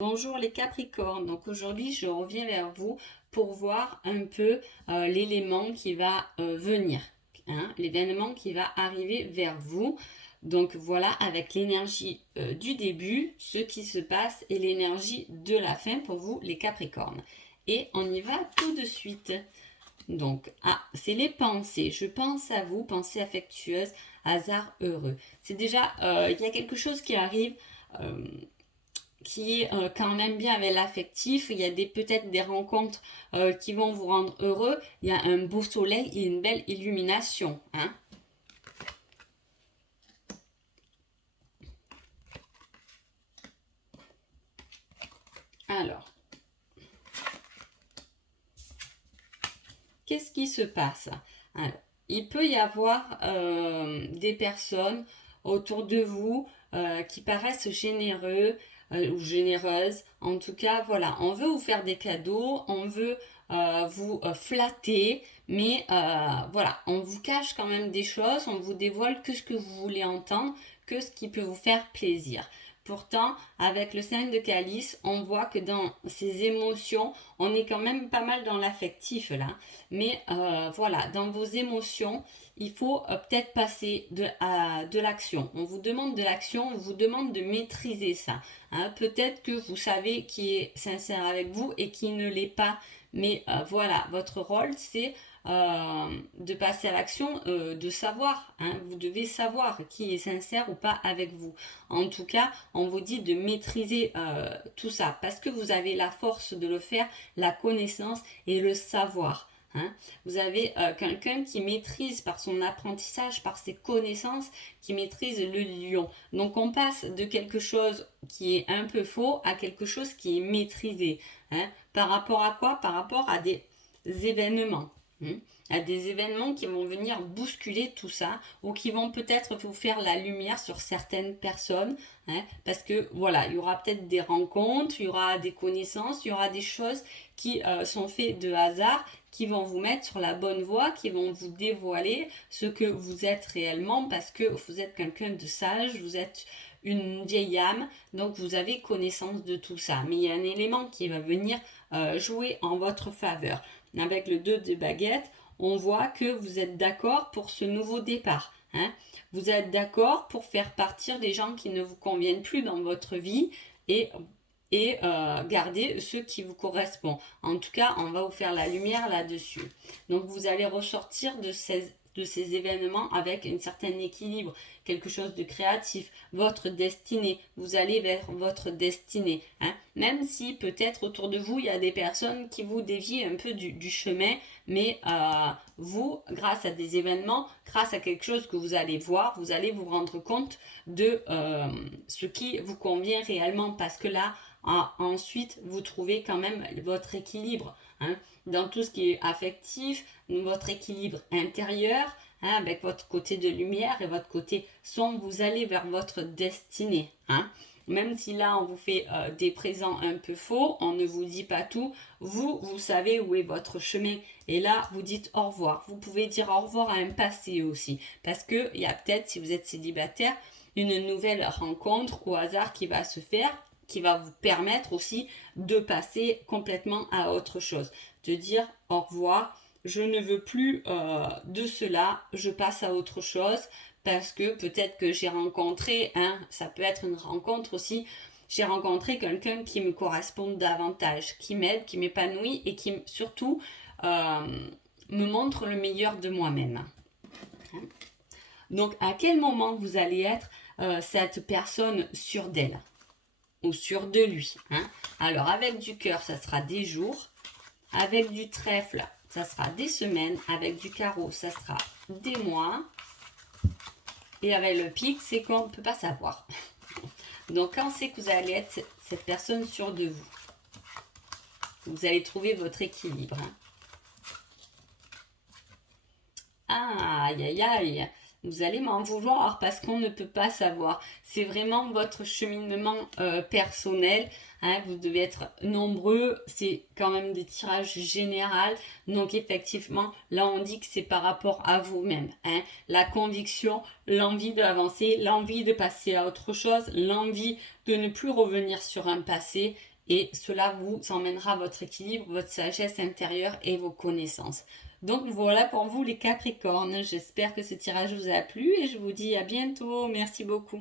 Bonjour les Capricornes, donc aujourd'hui je reviens vers vous pour voir un peu l'élément qui va venir, l'événement qui va arriver vers vous. Donc voilà, avec l'énergie du début, ce qui se passe et l'énergie de la fin pour vous les Capricornes. Et on y va tout de suite. Donc, c'est les pensées. Je pense à vous, pensée affectueuse, hasard heureux. C'est déjà, il y a quelque chose qui arrive. euh, qui est quand même bien avec l'affectif. Il y a peut-être des rencontres qui vont vous rendre heureux. Il y a un beau soleil et une belle illumination. Alors, qu'est-ce qui se passe? Alors, il peut y avoir des personnes autour de vous qui paraissent généreux ou généreuses. En tout cas, voilà, on veut vous faire des cadeaux, on veut vous flatter, mais voilà, on vous cache quand même des choses, on vous dévoile que ce que vous voulez entendre, que ce qui peut vous faire plaisir. Pourtant, avec le 5 de calice, on voit que dans ces émotions, on est quand même pas mal dans l'affectif là. Mais voilà, dans vos émotions, il faut peut-être passer de l'action. On vous demande de l'action, on vous demande de maîtriser ça. Peut-être que vous savez qui est sincère avec vous et qui ne l'est pas. Mais voilà, votre rôle, c'est de passer à l'action, de savoir. Vous devez savoir qui est sincère ou pas avec vous. En tout cas, on vous dit de maîtriser tout ça parce que vous avez la force de le faire, la connaissance et le savoir. Vous avez quelqu'un qui maîtrise par son apprentissage, par ses connaissances, qui maîtrise le lion. Donc on passe de quelque chose qui est un peu faux à quelque chose qui est maîtrisé. Par rapport à quoi? Par rapport à des événements. À des événements qui vont venir bousculer tout ça ou qui vont peut-être vous faire la lumière sur certaines personnes, parce que voilà, il y aura peut-être des rencontres, il y aura des connaissances, il y aura des choses qui sont faites de hasard, qui vont vous mettre sur la bonne voie, qui vont vous dévoiler ce que vous êtes réellement, parce que vous êtes quelqu'un de sage, vous êtes une vieille âme, donc vous avez connaissance de tout ça. Mais il y a un élément qui va venir jouer en votre faveur. Avec le 2 de baguette, on voit que vous êtes d'accord pour ce nouveau départ. Vous êtes d'accord pour faire partir des gens qui ne vous conviennent plus dans votre vie et garder ceux qui vous correspondent. En tout cas, on va vous faire la lumière là-dessus. Donc vous allez ressortir de ces événements avec un certain équilibre, quelque chose de créatif, votre destinée, vous allez vers votre destinée. Même si peut-être autour de vous, il y a des personnes qui vous dévient un peu du chemin, mais vous, grâce à des événements, grâce à quelque chose que vous allez voir, vous allez vous rendre compte de ce qui vous convient réellement, parce que là, ensuite, vous trouvez quand même votre équilibre. Dans tout ce qui est affectif, votre équilibre intérieur, avec votre côté de lumière et votre côté sombre, vous allez vers votre destinée. Même si là on vous fait des présents un peu faux, on ne vous dit pas tout, vous savez où est votre chemin. Et là, vous dites au revoir. Vous pouvez dire au revoir à un passé aussi. Parce qu'il y a peut-être, si vous êtes célibataire, une nouvelle rencontre au hasard qui va se faire, qui va vous permettre aussi de passer complètement à autre chose. De dire au revoir, je ne veux plus de cela, je passe à autre chose, parce que peut-être que j'ai rencontré, ça peut être une rencontre aussi, j'ai rencontré quelqu'un qui me correspond davantage, qui m'aide, qui m'épanouit et qui surtout me montre le meilleur de moi-même. Donc à quel moment vous allez être cette personne sûre d'elle ou sûre de lui. Alors avec du cœur, ça sera des jours. Avec du trèfle, ça sera des semaines. Avec du carreau, ça sera des mois. Et avec le pic, c'est qu'on ne peut pas savoir. Donc quand c'est que vous allez être cette personne sûre de vous, vous allez trouver votre équilibre. Aïe, aïe, aïe. Vous allez m'en vouloir parce qu'on ne peut pas savoir. C'est vraiment votre cheminement personnel. Vous devez être nombreux. C'est quand même des tirages généraux. Donc effectivement, là on dit que c'est par rapport à vous-même. La conviction, l'envie d'avancer, l'envie de passer à autre chose, l'envie de ne plus revenir sur un passé et cela vous emmènera votre équilibre, votre sagesse intérieure et vos connaissances. Donc voilà pour vous les Capricornes. J'espère que ce tirage vous a plu et je vous dis à bientôt. Merci beaucoup.